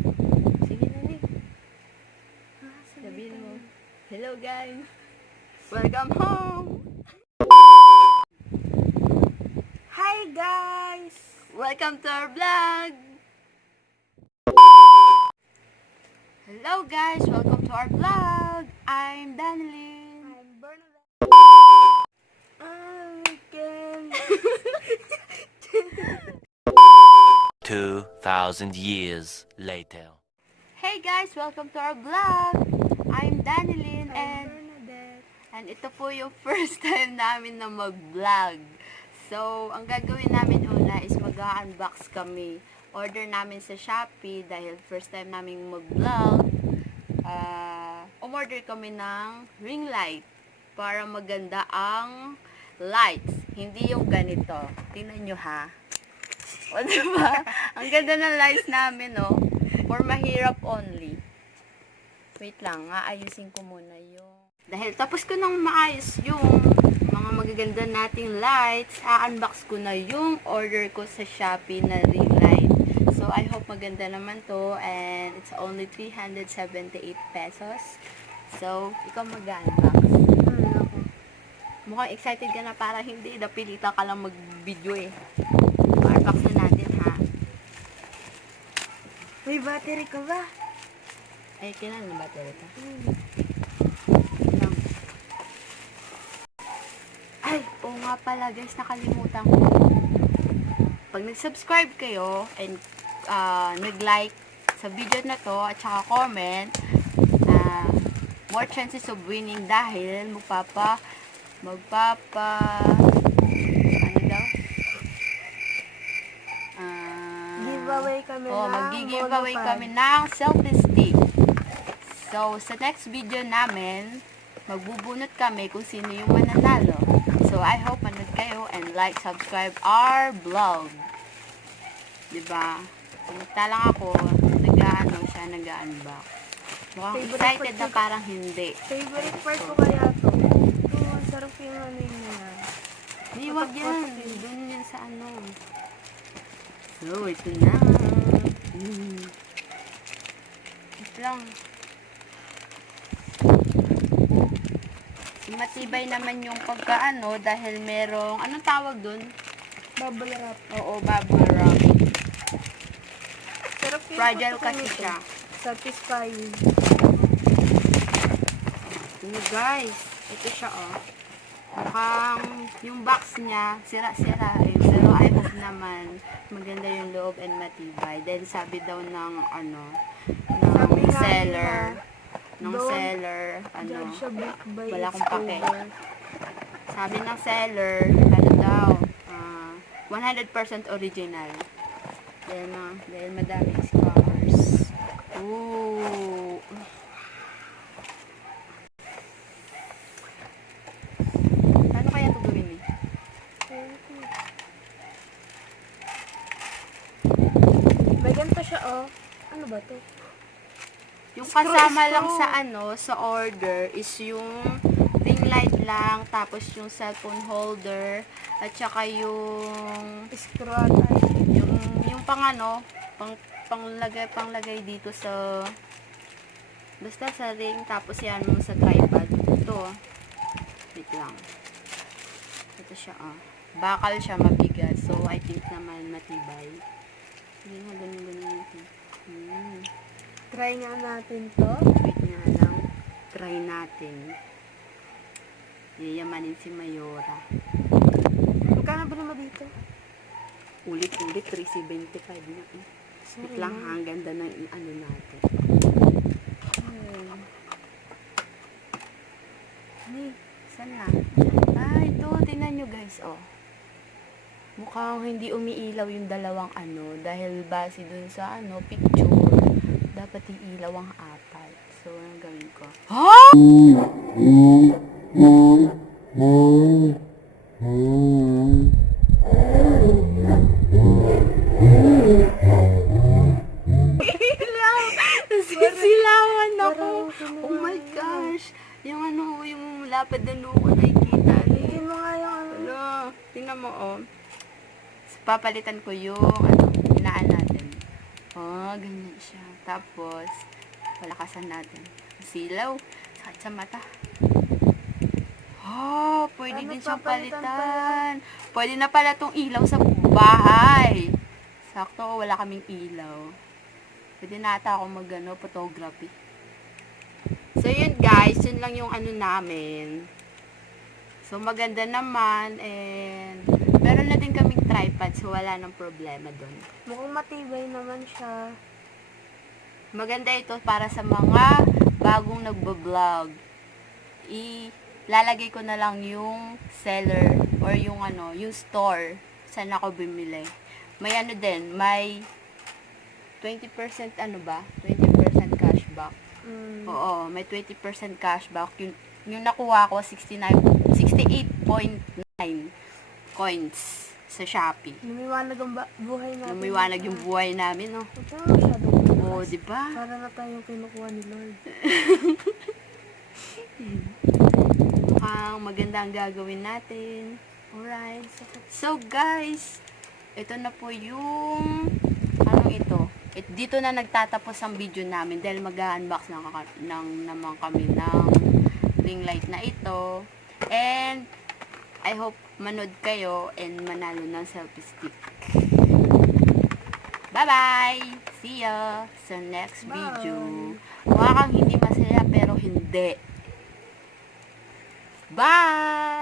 Sige na, Nick. Sabihin mo, hello guys! Welcome home! Hi guys! Welcome to our vlog! Hello guys! Welcome to our vlog! I'm Danilyn. I'm Bernadette. Again. 2,000 years later. Hey guys! Welcome to our vlog! I'm Danilyn I'm Bernadette. and ito po yung first time namin na mag-vlog. So, ang gagawin namin una is mag-unbox kami. Order namin sa Shopee dahil first time namin mag-vlog. Umorder kami ng ring light para maganda ang lights. Hindi yung ganito. Tingnan nyo ha. O diba? Ang ganda ng lights namin, no? For mahirap only. Wait lang, aayusin ko muna yung... Dahil tapos ko nang maayos yung mga magaganda nating lights, unbox ko na yung order ko sa Shopee na ring light. So, I hope maganda naman to and it's only 378 pesos. So, ikaw mag-unbox. Mukhang excited ka na para hindi, napilitan ka lang mag-video eh. Unbox na natin ha. May battery ka ba? Ay, kailan na battery ka? Ay, oo nga pala guys, nakalimutan ko. Pag nag-subscribe kayo and nag-like sa video na to at saka comment, more chances of winning dahil ano daw? Giveaway kami ng Mag-giveaway monopod. kami ng selfie stick. So, sa next video namin, magbubunot kami kung sino yung mananalo. So, I hope manood kayo and like, subscribe our vlog. Diba? Pumunta lang ako, nag-unbox. Mukhang Favorite excited part na ko- parang hindi. Favorite part ko kaya to. Ito, ang sarap yung ano yun yan. Hindi, wag yan. Doon yan sa ano. So, ito na. Ito lang. Matibay naman yung pagkaano dahil merong, anong tawag dun? Bubble wrap. Oo, bubble wrap. Sarap yung Fragile puto kasi nito. siya. Satisfying. Ito guys, ito siya oh. Mukhang yung box niya, sira-sira rin. Pero I hope naman maganda yung loob and matibay. Then sabi daw ng Sabi nga seller, nila, don't ano, judge a book by wala its akong pake. cover. Sabi ng seller, ano daw, 100% original. Dahil madami scammers. Ooh. Paano kaya ito gawin eh? May ganito siya, oh. Ano ba to? Yung Screw, kasama screw. lang sa order is yung ring light lang, tapos yung cellphone holder, at saka yung Screw ata. yung panglagay dito sa basta sa ring, tapos yan mo sa tripod. Ito, wait lang. Ito siya, bakal siya, mabigat. So, I think naman matibay. Hindi nga, ganun natin. Try nga natin to. Wait nga lang. Try natin. Yayamanin si Mayora. Magkano ba naman dito? Ulit-ulit, 375 na. Wait lang ha, ang ganda ng ano natin. Hey, saan na? Ito, tingnan nyo guys, oh. Mukhang hindi umiilaw yung dalawang dahil base dun sa picture, dapat iilaw ang apat. So, anong gawin ko? Ha? Nasisilawan ako. Oh my gosh. Yung lapad na noo nakikita. Tingin mo nga yung ano. Tingnan mo, oh. Papalitan ko yung inaan natin. Oh, ganyan siya. Tapos, palakasan natin. Silaw. Sakit sa mata. Oh, pwede din siyang Papalitan palitan. Pwede na pala tong ilaw sa bahay. Sakto, wala kaming ilaw. Pwede na ata ako photography. So, yun guys. Yun lang yung ano namin. So, maganda naman. And, meron na din kaming tripod. So, wala nang problema dun. Mukhang matibay naman siya. Maganda ito para sa mga bagong nagbo-vlog. Ilalagay ko na lang yung seller or yung yung store saan ako bumili. May din, may 20% 20% cashback. Oo, may 20% cashback. Yung nakuha ko 68.9 coins sa Shopee. Lumiwanag ang buhay natin. Lumiwanag yung buhay namin, no? Ito masyadong Oo, di ba? para na tayong kinukuha ni Lord. Mukhang maganda ang gagawin natin. Alright. So, guys, ito na po yung ito. Dito na nagtatapos ang video namin dahil mag-unbox naman kami ng ring light na ito. And, I hope manood kayo and manalo ng selfie stick. Bye-bye! See ya sa next video. Mukha kang hindi masaya pero hindi. Bye!